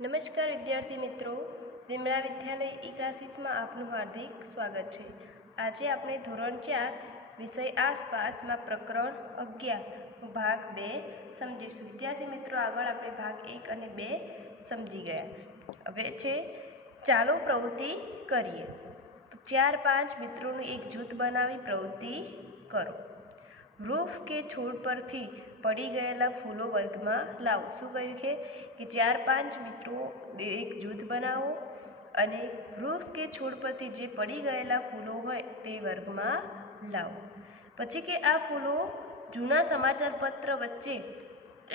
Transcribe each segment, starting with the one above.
નમસ્કાર વિદ્યાર્થી મિત્રો, વિમળા વિદ્યાલય ઈ ક્લાસીસમાં આપનું હાર્દિક સ્વાગત છે। આજે આપણે ધોરણ 4 વિષય આસપાસમાં પ્રકરણ 11 ભાગ 2 સમજીશું। વિદ્યાર્થી મિત્રો, આગળ આપણે ભાગ 1 અને 2 સમજી ગયા। હવે છે ચાલો પ્રવૃત્તિ કરીએ। તો 4-5 મિત્રોનું એક જૂથ બનાવી પ્રવૃત્તિ કરો। વૃક્ષ કે છોડ પરથી પડી ગયેલા ફૂલો વર્ગમાં લાવો। શું કહ્યું છે કે 4-5 મિત્રો એક જૂથ બનાવો અને વૃક્ષ કે છોડ પરથી જે પડી ગયેલા ફૂલો હોય તે વર્ગમાં લાવો। પછી કે આ ફૂલો જૂના સમાચાર પત્ર વચ્ચે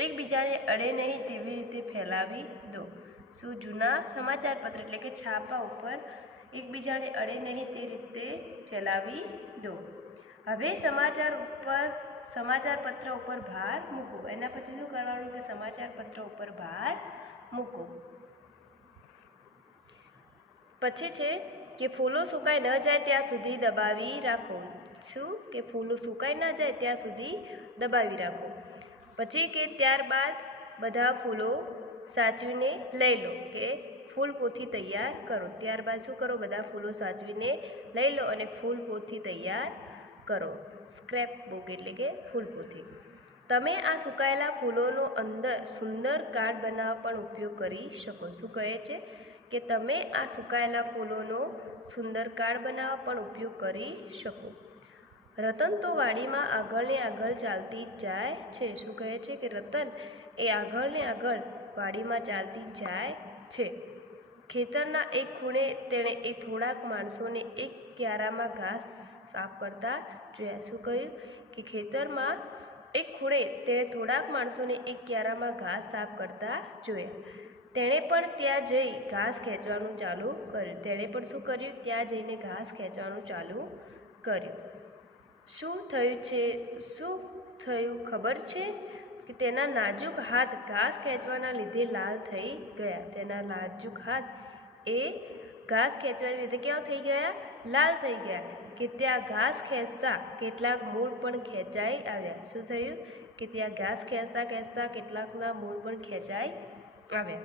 એકબીજાને અડે નહીં તેવી રીતે ફેલાવી દો। શું જૂના સમાચાર પત્ર એટલે કે છાપા ઉપર એકબીજાને અડે નહીં તે રીતે ફેલાવી દો। હવે સમાચાર પત્ર ઉપર ભાર મૂકો। એના પછી શું કરવાનું છે? સમાચાર પત્ર ઉપર ભાર મૂકો। પછી છે કે ફૂલો સુકાઈ ન જાય ત્યાં સુધી દબાવી રાખો। શું કે ફૂલો સુકાઈ ન જાય ત્યાં સુધી દબાવી રાખો। પછી કે ત્યારબાદ બધા ફૂલો સાચવીને લઈ લો કે ફૂલ પોથી તૈયાર કરો। ત્યારબાદ શું કરો? બધા ફૂલો સાચવીને લઈ લો અને ફૂલ પોથી તૈયાર કરો। સ્ક્રેપ બુક એટલે કે ફૂલ પોથી। તમે આ સુકાયેલા ફૂલોનો અંદર સુંદર કાર્ડ બનાવવા પણ ઉપયોગ કરી શકો। શું કહે છે કે તમે આ સુકાયેલા ફૂલોનો સુંદર કાર્ડ બનાવવા પણ ઉપયોગ કરી શકો। રતન તો વાડીમાં આગળ ને આગળ ચાલતી જ જાય છે। શું કહે છે કે રતન એ આગળ ને આગળ વાડીમાં ચાલતી જ જાય છે। ખેતરના એક ખૂણે તેણે થોડાક માણસોને એક ક્યારામાં ઘાસ સાફ કરતા જોયા। શું કહ્યું કે ખેતરમાં એક ખૂણે તેણે થોડાક માણસોને એક ક્યારામાં ઘાસ સાફ કરતા જોયા। તેણે પણ ત્યાં જઈ ઘાસ ખેંચવાનું ચાલુ કર્યું। તેણે પણ શું કર્યું? ત્યાં જઈને ઘાસ ખેંચવાનું ચાલુ કર્યું। શું થયું ખબર છે કે તેના નાજુક હાથ ઘાસ ખેંચવાના લીધે લાલ થઈ ગયા। તેના નાજુક હાથ એ ઘાસ ખેંચવાને લીધે કેવા થઈ ગયા? લાલ થઈ ગયા। કે ત્યાં ઘાસ ખેંચતા કેટલાક મૂળ પણ ખેંચાઈ આવ્યા। શું થયું કે ત્યાં ઘાસ ખેંચતા કેટલાકના મૂળ પણ ખેંચાઈ આવ્યા।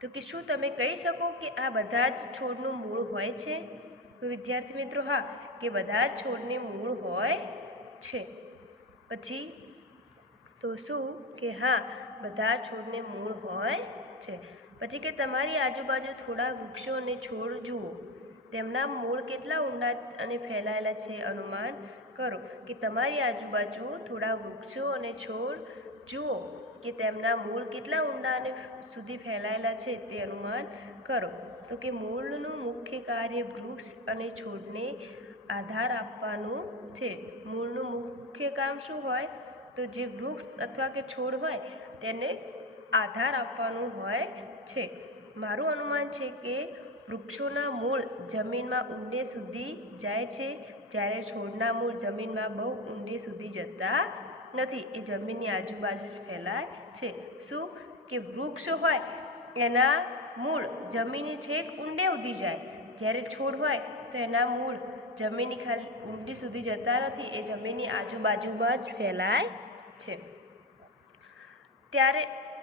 તો કે શું તમે કહી શકો કે આ બધા જ છોડનું મૂળ હોય છે? તો વિદ્યાર્થી મિત્રો, હા, કે બધા જ છોડને મૂળ હોય છે। પછી તો શું કે હા, બધા છોડને મૂળ હોય છે। પછી કે તમારી આજુબાજુ થોડા વૃક્ષો અને છોડ જુઓ। તેમના મૂળ કેટલા ઊંડા અને ફેલાયેલા છે અનુમાન કરો। કે તમારી આજુબાજુ થોડા વૃક્ષો અને છોડ જુઓ કે તેમના મૂળ કેટલા ઊંડા અને સુધી ફેલાયેલા છે તે અનુમાન કરો। તો કે મૂળનું મુખ્ય કાર્ય વૃક્ષ અને છોડને આધાર આપવાનું છે। મૂળનું મુખ્ય કામ શું હોય? તો જે વૃક્ષ અથવા કે છોડ હોય તેને આધાર આપવાનું હોય છે। મારું અનુમાન છે કે વૃક્ષોના મૂળ જમીનમાં ઊંડે સુધી જાય છે, જ્યારે છોડના મૂળ જમીનમાં બહુ ઊંડે સુધી જતા નથી, એ જમીનની આજુબાજુ જ ફેલાય છે। શું કે વૃક્ષ હોય એના મૂળ જમીનની છેક ઊંડે સુધી જાય, જ્યારે છોડ હોય તો એના મૂળ જમીનની ખાલી ઊંડી સુધી જતા નથી, એ જમીનની આજુબાજુમાં જ ફેલાય છે।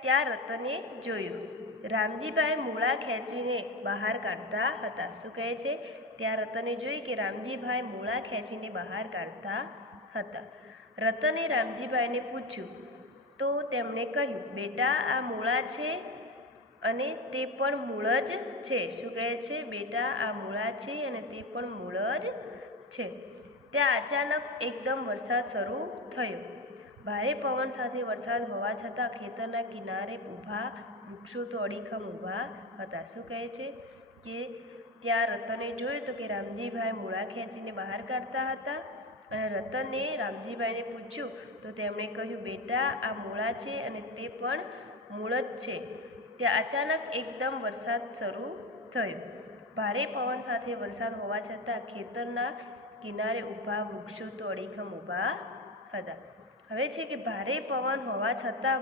ત્યાં રતને જોયું રામજીભાઈ મૂળા ખેંચીને બહાર કાઢતા હતા। શું કહે છે? ત્યાં રતને જોઈ કે રામજીભાઈ મૂળા ખેંચીને બહાર કાઢતા હતા। રતને રામજીભાઈને પૂછ્યું તો તેમણે કહ્યું, બેટા, આ મૂળા છે અને તે પણ મૂળ જ છે। શું કહે છે? બેટા, આ મૂળા છે અને તે પણ મૂળ જ છે। ત્યાં અચાનક એકદમ વરસાદ શરૂ થયો। ભારે પવન સાથે વરસાદ હોવા છતાં ખેતરના કિનારે ઊભા વૃક્ષો તો અડીખમ ઊભા હતા। શું કહે છે કે ત્યાં રતને જોયું તો કે રામજીભાઈ મૂળા ખેંચીને બહાર કાઢતા હતા અને રતને રામજીભાઈને પૂછ્યું તો તેમણે કહ્યું, બેટા, આ મૂળા છે અને તે પણ મૂળ જ છે। ત્યાં અચાનક એકદમ વરસાદ શરૂ થયો। ભારે પવન સાથે વરસાદ હોવા છતાં ખેતરના કિનારે ઊભા વૃક્ષો તો અડીખમ ઊભા હતા। હવે છે કે ભારે પવન હોવા છતાં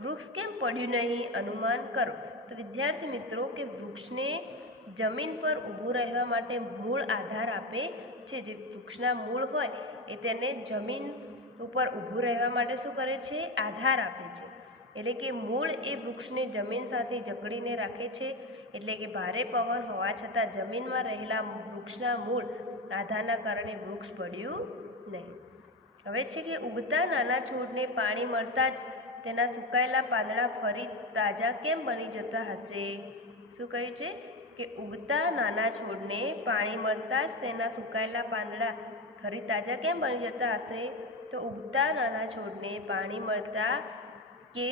વૃક્ષ કેમ પડ્યું નહીં? અનુમાન કરો। તો વિદ્યાર્થી મિત્રો, કે વૃક્ષને જમીન પર ઊભું રહેવા માટે મૂળ આધાર આપે છે। જે વૃક્ષના મૂળ હોય એ તેને જમીન ઉપર ઊભું રહેવા માટે શું કરે છે? આધાર આપે છે। એટલે કે મૂળ એ વૃક્ષને જમીન સાથે જકડીને રાખે છે, એટલે કે ભારે પવન હોવા છતાં જમીનમાં રહેલા વૃક્ષના મૂળ આધારના કારણે વૃક્ષ પડ્યું નહીં. હવે છે કે ઉગતા નાના છોડને પાણી મળતા જ તેના સુકાયેલા પાંદડા ફરી તાજા કેમ બની જતા હશે? શું કહ્યું છે કે ઉગતા નાના છોડને પાણી મળતા જ તેના સુકાયેલા પાંદડા ફરી તાજા કેમ બની જતા હશે? તો ઉગતા નાના છોડને પાણી મળતા કે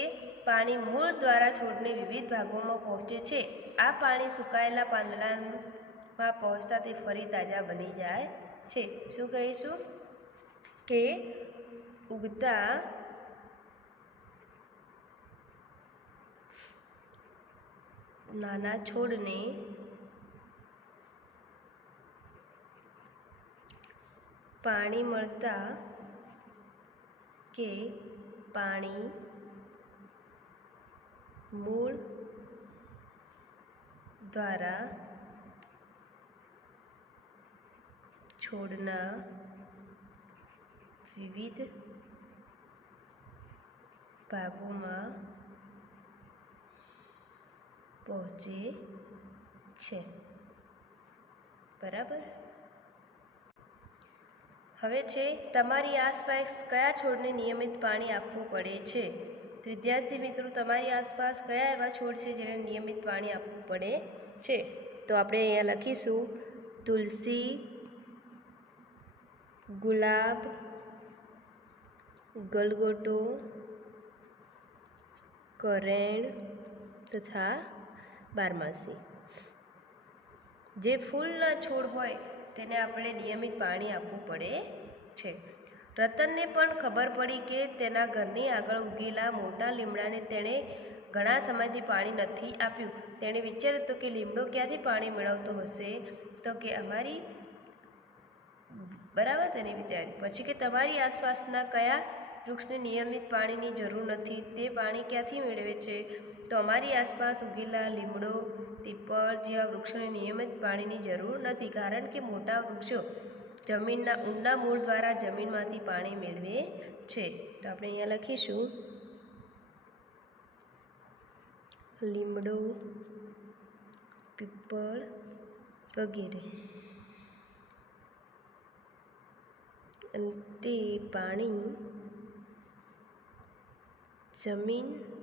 પાણી મૂળ દ્વારા છોડને વિવિધ ભાગોમાં પહોંચે છે, આ પાણી સુકાયેલા પાંદડામાં પહોંચતા તે ફરી તાજા બની જાય છે. શું કહીશું કે ઉગતા નાના છોડને પાણી મળતા કે પાણી મૂળ દ્વારા છોડના વિવિધ ભાગોમાં પહોંચે છે. બરાબર. હવે છે તમારી આસપાસ કયા છોડને નિયમિત પાણી આપવું પડે છે? તો વિદ્યાર્થી મિત્રો, તમારી આસપાસ કયા એવા છોડ છે જેને નિયમિત પાણી આપવું પડે છે? તો આપણે અહીંયા લખીશું તુલસી, ગુલાબ, ગલગોટો, કરેણ તથા બારમાસી. જે ફૂલના છોડ હોય તેને આપણે નિયમિત પાણી આપવું પડે છે. રતનને પણ ખબર પડી કે તેના ઘરની આગળ ઉગેલા મોટા લીમડાને તેણે ઘણા સમયથી પાણી નથી આપ્યું. તેણે વિચાર્યું હતું કે લીમડો ક્યાંથી પાણી મેળવતો હશે? તો કે અમારી બરાબર તેને વિચાર્યું. પછી કે તમારી આસપાસના કયા વૃક્ષને નિયમિત પાણીની જરૂર નથી, તે પાણી ક્યાંથી મેળવે છે? તો અમારી આસપાસ ઉગેલા લીમડો, પીપળ જેવા વૃક્ષોને નિયમિત પાણીની જરૂર નથી, કારણ કે મોટા વૃક્ષો જમીનના ઊંડા મૂળ દ્વારા જમીનમાંથી પાણી મેળવે છે. તો આપણે અહીંયા લખીશું લીમડો, પીપળ વગેરે. અને તે પાણી જમીનમાંથી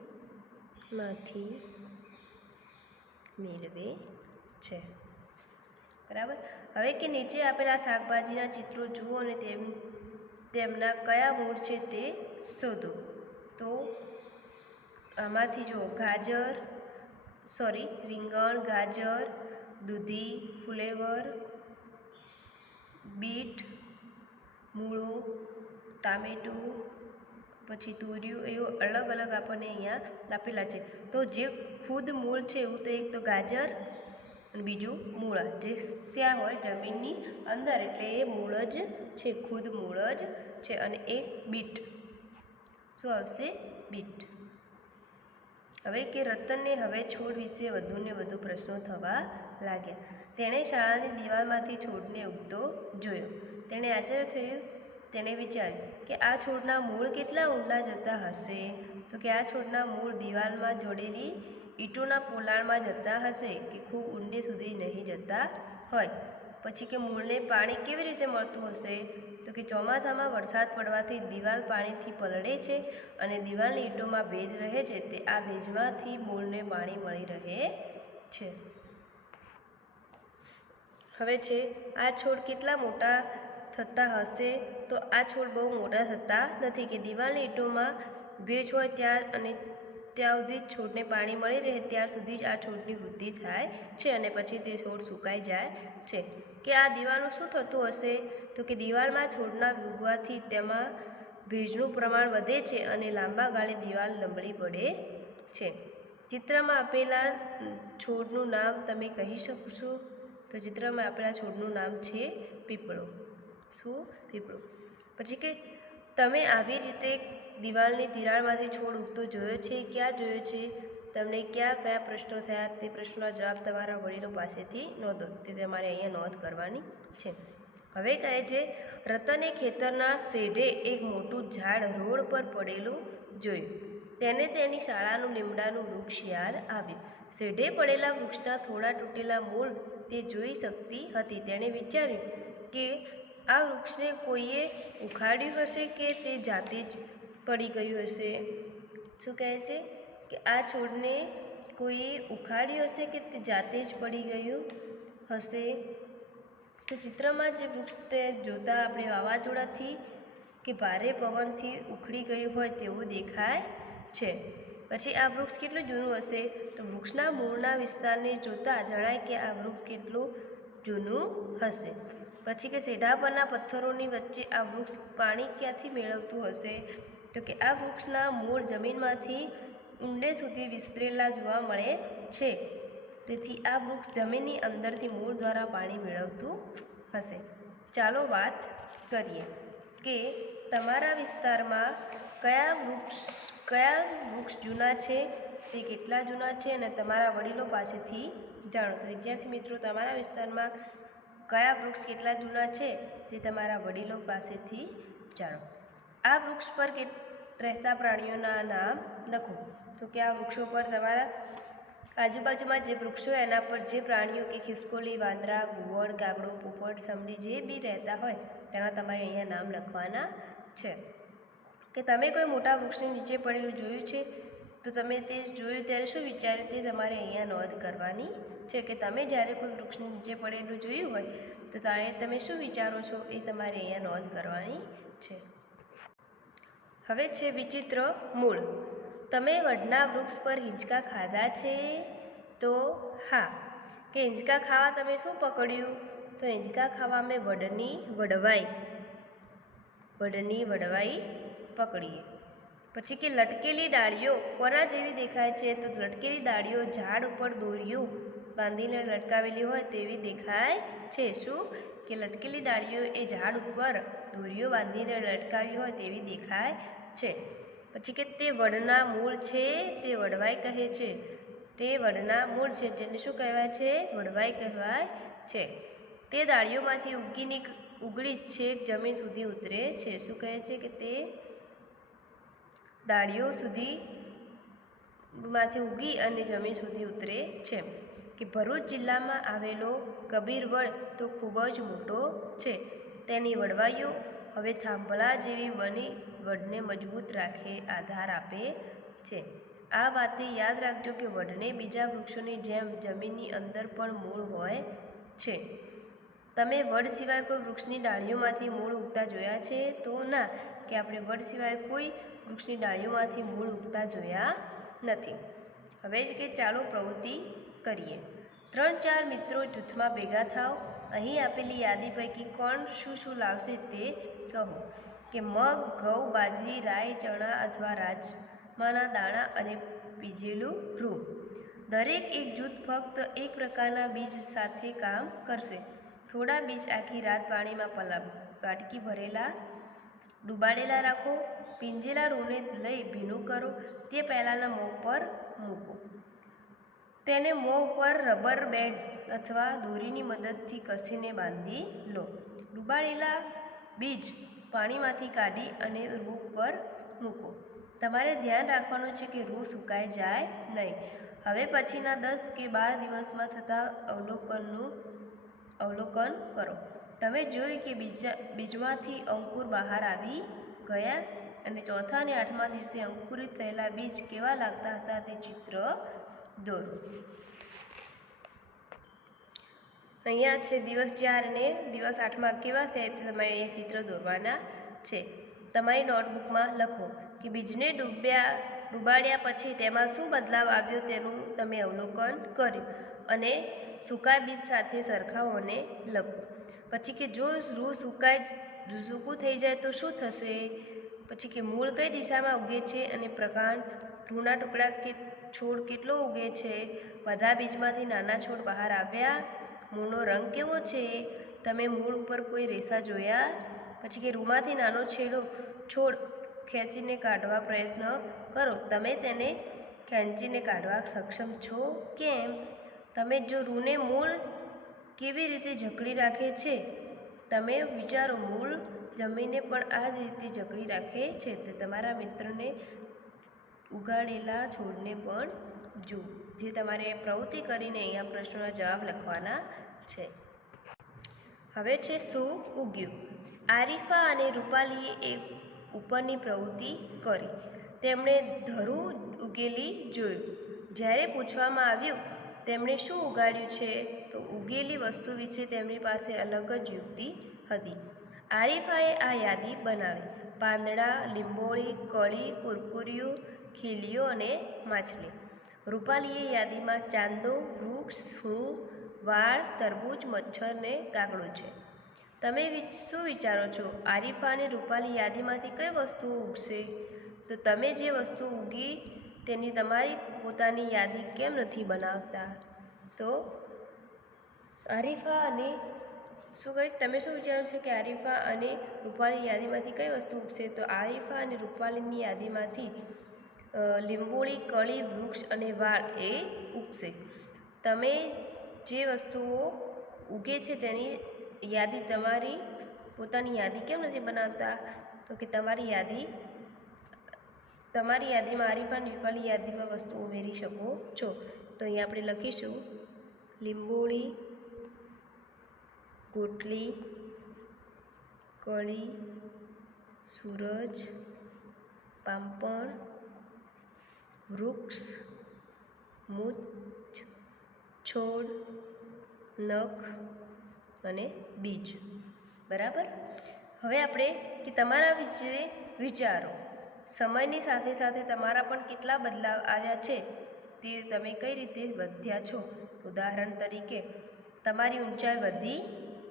મેળવે છે. બરાબર. હવે કે નીચે આપેલા શાકભાજીના ચિત્રો જુઓ અને તેમના કયા મૂળ છે તે શોધો. તો આમાંથી જુઓ રીંગણ, ગાજર, દૂધી, ફુલેવર, બીટ, મૂળો, ટામેટું, પછી તુરિયું, એવું અલગ અલગ આપણને અહીંયા આપેલા છે. તો જે ખુદ મૂળ છે એવું તો એક તો ગાજર અને બીજું મૂળ, જે ત્યાં હોય જમીનની અંદર, એટલે એ મૂળ જ છે, ખુદ મૂળ જ છે. અને એક બીટ. શું આવશે? બીટ. હવે કે રતનને હવે છોડ વિશે વધુને વધુ પ્રશ્નો થવા લાગ્યા. તેણે શાળાની દિવાલમાંથી છોડને ઉગતો જોયો. તેણે આશ્ચર્ય થયું. તેણે વિચાર્યું કે આ છોડના મૂળ કેટલા ઊંડા જતા હશે? તો કે આ છોડના મૂળ દિવાલમાં જોડેલી ઈંટોના પોલાણમાં જતા હશે કે ખૂબ ઊંડે સુધી નહીં જતા હોય. પછી કે મૂળને પાણી કેવી રીતે મળતું હશે? તો કે ચોમાસામાં વરસાદ પડવાથી દિવાલ પાણીથી પલળે છે અને દિવાલની ઈંટોમાં ભેજ રહે છે, તે આ ભેજમાંથી મૂળને પાણી મળી રહે છે. હવે છે આ છોડ કેટલા મોટા થતા હશે? તો આ છોડ બહુ મોટા થતા નથી, કે દિવાલની ઈંટોમાં ભેજ હોય ત્યાં સુધી જ છોડને પાણી મળી રહે ત્યાર સુધી જ આ છોડની વૃદ્ધિ થાય છે અને પછી તે છોડ સુકાઈ જાય છે. કે આ દિવાલનું શું થતું હશે? તો કે દિવાલમાં છોડના ઉગવાથી તેમાં ભેજનું પ્રમાણ વધે છે અને લાંબા ગાળે દિવાલ નબળી પડે છે. ચિત્રમાં આપેલા છોડનું નામ તમે કહી શકશો? તો ચિત્રમાં આપેલા છોડનું નામ છે પીપળો. શું? પીપળો. પછી કે તમે આવી રીતે દિવાલની તિરાડમાંથી છોડ ઉગતો જોયો છે? ક્યાં જોયો છે? તમને કયા પ્રશ્નો થયા તે પ્રશ્નોના જવાબ તમારા વડીલો પાસેથી નોંધો. તે તમારે અહીંયા નોંધ કરવાની છે. હવે કહે છે રતને ખેતરના શેઢે એક મોટું ઝાડ રોડ પર પડેલું જોયું. તેને તેની શાળાનું લીમડાનું વૃક્ષ યાદ આવ્યું. શેઢે પડેલા વૃક્ષના થોડા તૂટેલા મૂળ તે જોઈ શકતી હતી. તેણે વિચાર્યું કે આ વૃક્ષને કોઈએ ઉખાડ્યું હશે કે તે જાતે જ પડી ગયું હશે. શું કહે છે કે આ છોડને કોઈએ ઉખાડ્યું હશે કે તે જાતે જ પડી ગયું હશે. તો ચિત્રમાં જે વૃક્ષ તે જોતાં આપણે વાવાઝોડાથી કે ભારે પવનથી ઉખડી ગયું હોય તેવું દેખાય છે. પછી આ વૃક્ષ કેટલું જૂનું હશે? તો વૃક્ષના મૂળના વિસ્તારને જોતાં જણાય કે આ વૃક્ષ કેટલું જૂનું હશે. પછી કે શેઢા પરના પથ્થરોની વચ્ચે આ વૃક્ષ પાણી ક્યાંથી મેળવતું હશે? તો કે આ વૃક્ષના મૂળ જમીનમાંથી ઊંડે સુધી વિસ્તરેલા જોવા મળે છે. તેથી આ વૃક્ષ જમીનની અંદરથી મૂળ દ્વારા પાણી મેળવતું હશે. ચાલો વાત કરીએ કે તમારા વિસ્તારમાં કયા વૃક્ષ જૂના છે, તે કેટલા જૂના છે અને તમારા વડીલો પાસેથી જાણો. તો વિદ્યાર્થી મિત્રો, તમારા વિસ્તારમાં કયા વૃક્ષ કેટલા જૂના છે તે તમારા વડીલો પાસેથી જાણો. આ વૃક્ષ પર રહેતા પ્રાણીઓના નામ લખો. તો કે આ વૃક્ષો પર તમારા આજુબાજુમાં જે વૃક્ષો એના પર જે પ્રાણીઓ કે ખિસકોલી, વાંદરા, ઘુવડ, કાગડો, પોપટ, સમડી જે બી રહેતા હોય તેના તમારે અહીંયા નામ લખવાના છે. કે તમે કોઈ મોટા વૃક્ષની નીચે પડેલું જોયું છે? તો તમે તે જોયું ત્યારે શું વિચાર્યું તે તમારે અહીંયા નોંધ કરવાની છે. કે તમે જ્યારે કોઈ વૃક્ષની નીચે પડેલું જોયું હોય તો તમે શું વિચારો છો એ તમારે અહીંયા નોંધ કરવાની છે. હવે છે વિચિત્ર મૂળ. તમે વડના વૃક્ષ પર હિંચકા ખાધા છે? તો હા. કે હિંચકા ખાવા તમે શું પકડ્યું? તો હિંચકા ખાવા મેં વડની વડવાઈ પકડીએ. પછી કે લટકેલી ડાળીઓ કોના જેવી દેખાય છે? તો લટકેલી ડાળીઓ ઝાડ ઉપર દોરીઓ બાંધીને લટકાવેલી હોય તેવી દેખાય છે. શું? કે લટકેલી ડાળીઓ એ ઝાડ ઉપર દોરીઓ બાંધીને લટકાવી હોય તેવી દેખાય છે. પછી કે તે વડના મૂળ છે, તે વડવાઈ કહે છે. તે વડના મૂળ છે જેને શું કહેવાય છે? વડવાઈ કહેવાય છે. તે ડાળીઓમાંથી ઉગડી છેક જમીન સુધી ઉતરે છે. શું કહે છે? કે તે ડાળીઓ માંથી ઉગી અને જમીન સુધી ઉતરે છે. કે ભરૂચ જિલ્લામાં આવેલો કબીરવડ તો ખૂબ જ મોટો છે. તેની વડવાઈઓ હવે થાંભલા જેવી બની વડને મજબૂત રાખે આધાર આપે છે. આ વાતે યાદ રાખજો કે વડને બીજા વૃક્ષોની જેમ જમીનની અંદર પણ મૂળ હોય છે. તમે વડ સિવાય કોઈ વૃક્ષની ડાળીઓમાંથી મૂળ ઉગતા જોયા છે? તો ના. કે આપણે વડ સિવાય કોઈ વૃક્ષની ડાળીઓમાંથી મૂળ ઉગતા જોયા નથી. હવે જ કે ચાલો પ્રવૃત્તિ કરીએ. 3-4 મિત્રો જૂથમાં ભેગા થાવ. અહીં આપેલી યાદી પૈકી કોણ શું લાવશે તે કહો. કે મગ, ઘઉં, બાજરી, રાઈ, ચણા અથવા રાજમાના દાણા અને પીજેલું રૂ. દરેક એક જૂથ ફક્ત એક પ્રકારના બીજ સાથે કામ કરશે. થોડા બીજ આખી રાત પાણીમાં વાટકી ભરેલા ડૂબાડેલા રાખો. પીંજેલા રૂને લઈ ભીનું કરો. તે પહેલાંના મોં પર મૂકો. તેને મોં પર રબર બેન્ડ અથવા દોરીની મદદથી કસીને બાંધી લો. ડૂબાડેલા બીજ પાણીમાંથી કાઢી અને રૂ પર મૂકો. તમારે ધ્યાન રાખવાનું છે કે રૂ સુકાઈ જાય નહીં. હવે પછીના 10 કે 12 દિવસમાં થતા અવલોકન કરો. તમે જોયું કે બીજમાંથી અંકુર બહાર આવી ગયા અને ચોથા અને 8મા દિવસે અંકુરિત થયેલા બીજ કેવા લાગતા હતા તે ચિત્ર દોરો. અહીંયા છે દિવસ 4 અને દિવસ 8માં કેવા થયા તે તમારે અહીંયા ચિત્ર દોરવાના છે. તમારી નોટબુકમાં લખો કે બીજને ડૂબાડ્યા પછી તેમાં શું બદલાવ આવ્યો તેનું તમે અવલોકન કર્યું અને સૂકા બીજ સાથે સરખાઓને લખો. પછી કે જો રૂ સૂકું થઈ જાય તો શું થશે? પછી કે મૂળ કઈ દિશામાં ઉગે છે અને પ્રકાંડ રૂના ટુકડા કે છોડ કેટલો ઉગે છે? બધા બીજમાંથી નાના છોડ બહાર આવ્યા? મૂળનો રંગ કેવો છે? તમે મૂળ ઉપર કોઈ રેસા જોયા? પછી કે રૂમાંથી નાનો છોડ ખેંચીને કાઢવા પ્રયત્ન કરો. તમે તેને ખેંચીને કાઢવા સક્ષમ છો? કેમ? તમે જો રૂને મૂળ કેવી રીતે જકડી રાખે છે? તમે વિચારો, મૂળ જમીનને પણ આ જ રીતે જકડી રાખે છે. તો તમારા મિત્રને ઉગાડેલા છોડને પણ જુઓ. જે તમારે પ્રવૃત્તિ કરીને અહીંયા પ્રશ્નોના જવાબ લખવાના છે. હવે છે શું ઉગ્યું. આરીફા અને રૂપાલીએ એક ઉપરની પ્રવૃત્તિ કરી. તેમણે ધરું ઉગેલી જોયું. જ્યારે પૂછવામાં આવ્યું તેમણે શું ઉગાડ્યું છે, તો ઉગેલી વસ્તુ વિશે તેમની પાસે અલગ જ યુક્તિ હતી. આરીફાએ આ યાદી બનાવી. પાંદડા, લીંબોળી, કળી, કુરકુરિયું, ખીલીઓ અને માછલી. રૂપાલીએ યાદીમાં ચાંદો, વૃક્ષ, ફૂલ, વાળ, તરબૂચ, મચ્છર ને કાગડો છે. તમે શું વિચારો છો? આરીફા અને રૂપાલી યાદીમાંથી કઈ વસ્તુ ઉગશે? તો તમે જે વસ્તુ ઉગી તેની તમારી પોતાની યાદી કેમ નથી બનાવતા? તો આરીફા અને તમે શું વિચારો છો કે આરીફા અને રૂપાલી યાદીમાંથી કઈ વસ્તુ ઉગશે? તો આરીફા અને રૂપાલીની યાદીમાંથી લીંબોળી, કળી, વૃક્ષ અને વાળ એ ઉગશે. તમે જે વસ્તુઓ ઉગે છે તેની યાદી તમારી પોતાની યાદી કેમ નથી બનાવતા? તો કે તમારી યાદીમાં આરીફા અને રૂપાલી યાદીમાં વસ્તુ ઉમેરી શકો છો. તો અહીંયા આપણે લખીશું લીંબોળી, ગોટલી, કળી, સૂરજ, પાંપણ, વૃક્ષ, મૂછ, છોડ, નખ અને બીજ. બરાબર. હવે આપણે કે તમારા વિશે વિચારો. સમયની સાથે સાથે તમારા પણ કેટલા બદલાવ આવ્યા છે તે તમે કઈ રીતે વધ્યા છો? ઉદાહરણ તરીકે તમારી ઊંચાઈ વધી?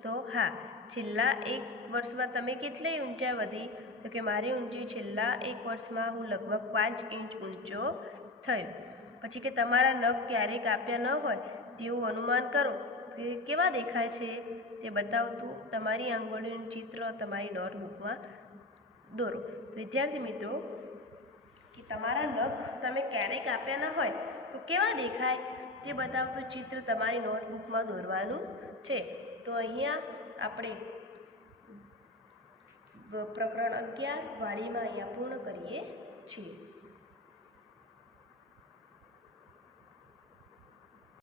તો હા, છેલ્લા 1 વર્ષમાં તમે કેટલી ઊંચાઈ વધી? તો કે મારી ઊંચાઈ છેલ્લા 1 વર્ષમાં હું લગભગ 5 ઇંચ ઊંચો થયો. પછી કે તમારા નખ ક્યારેય કાપ્યા ન હોય તેવું અનુમાન કરો કે કેવા દેખાય છે તે બતાવતું તમારી આંગળીનું ચિત્ર તમારી નોટબુકમાં દોરો. વિદ્યાર્થી મિત્રો, કે તમારા નખ તમે ક્યારેય કાપ્યા ન હોય તો કેવા દેખાય તે બતાવતું ચિત્ર તમારી નોટબુકમાં દોરવાનું છે. તો અહીંયા આપણે પ્રકરણ 11 વાડીમાં અહીંયા પૂર્ણ કરીએ છીએ.